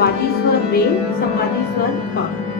बादी स्वर रे, संवादी स्वर प.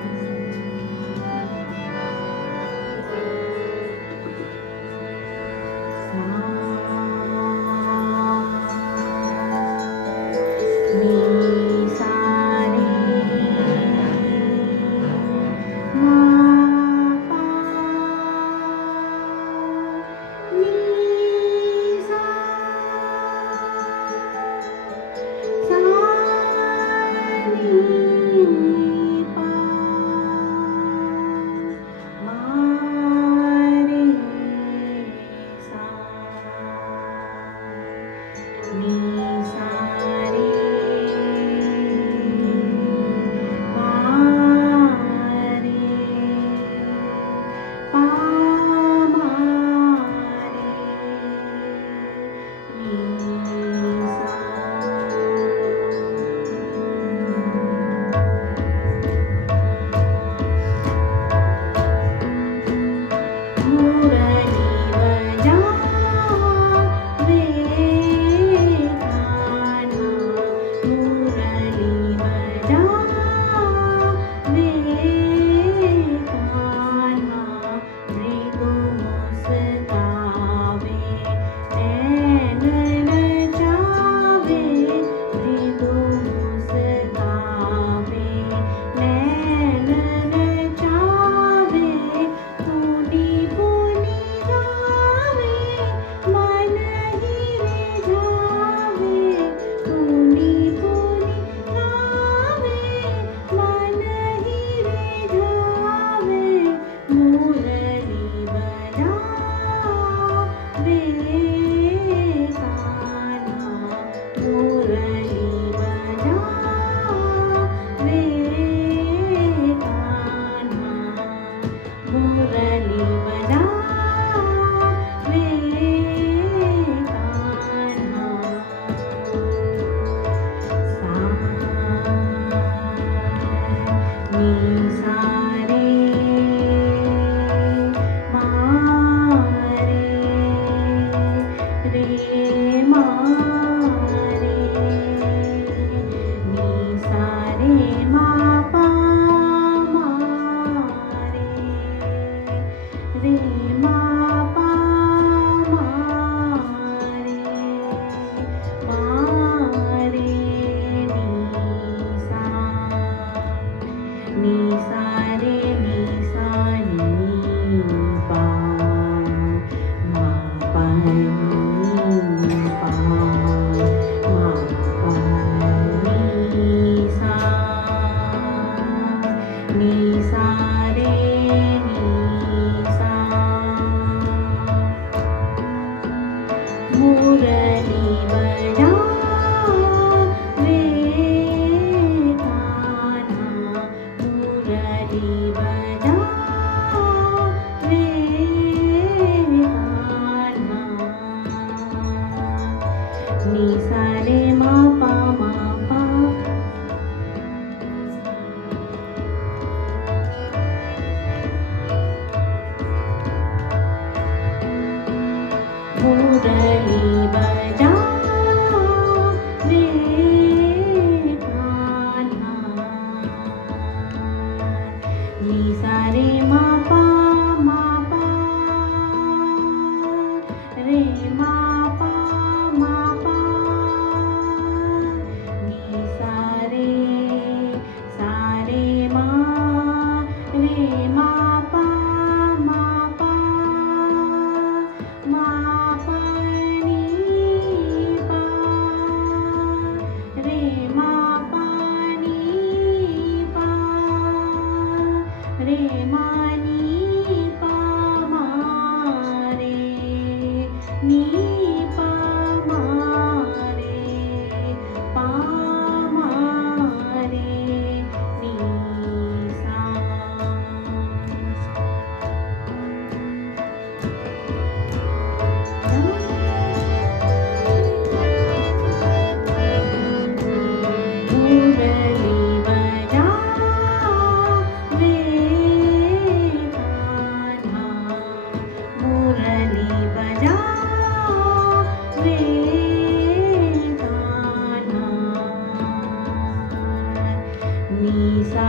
नी सा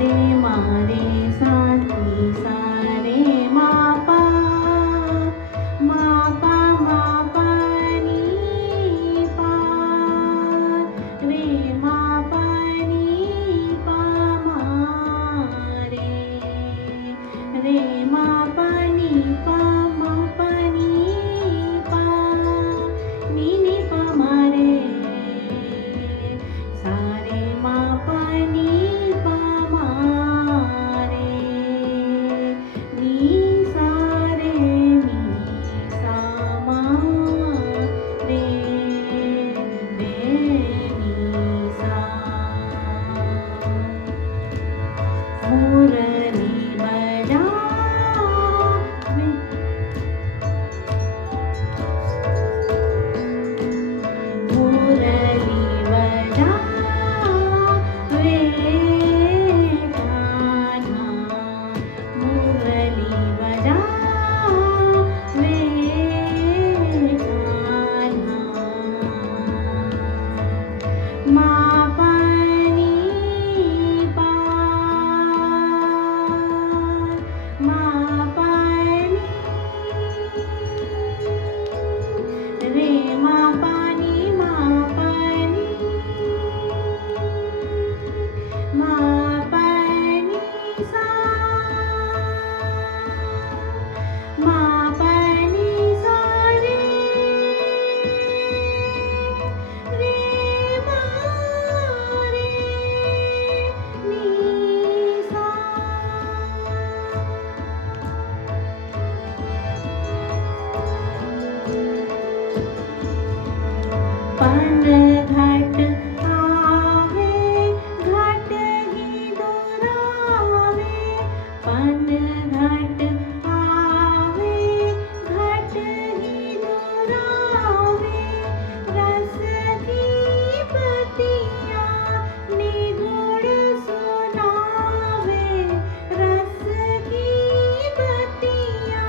रे मा रे सा नी सा रे मा पा नी पा रे मा पा नी पा मा रे मा पा नी पा मा पा नी पा नी पा मा रे सा रे मा पा नी पा मा रे नी सा रे नी सा मा रे नी सा मुरली बजावे मुरली बजावे कान्हा मुरली बजावे कान्हा मा पा नी पा मा पा नी रे मा पा नी मा पा नी मा पा नी सा मा पा नी सा रे रे मा रे नी सा पान घाट आवे घाट ही दोरावे पान घाट आवे घाट ही दोरावे रस की पतिया निगुड़ सुनावे रस की पतिया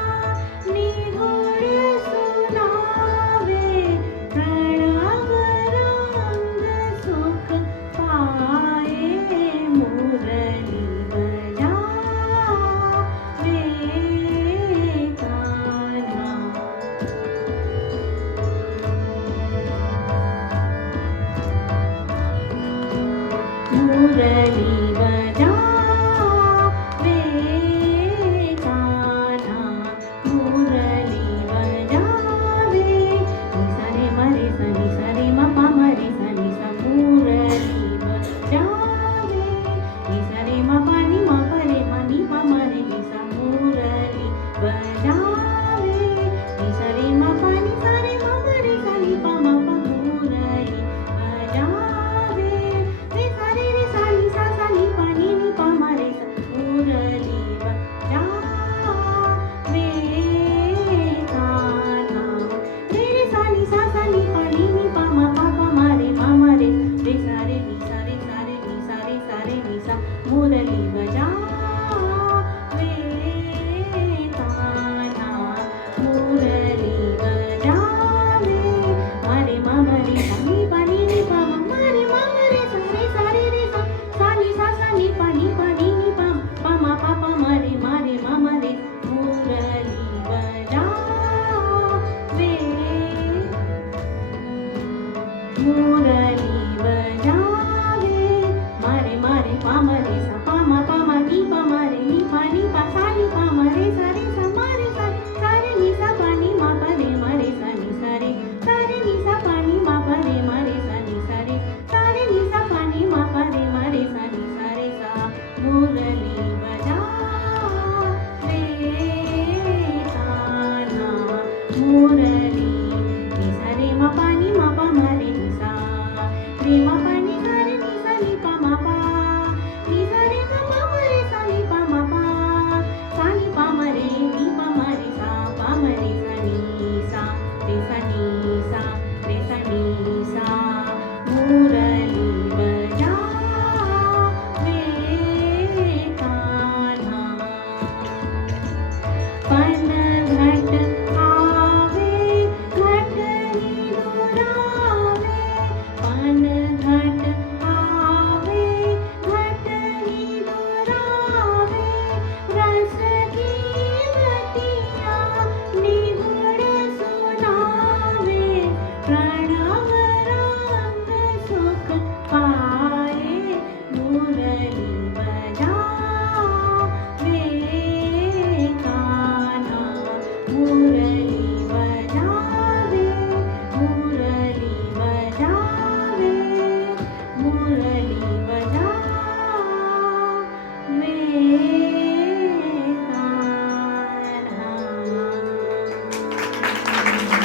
निगुड़ सुनावे प्रणव रंग सुख पाए मुरली बजावे कान्हा मुरली बजा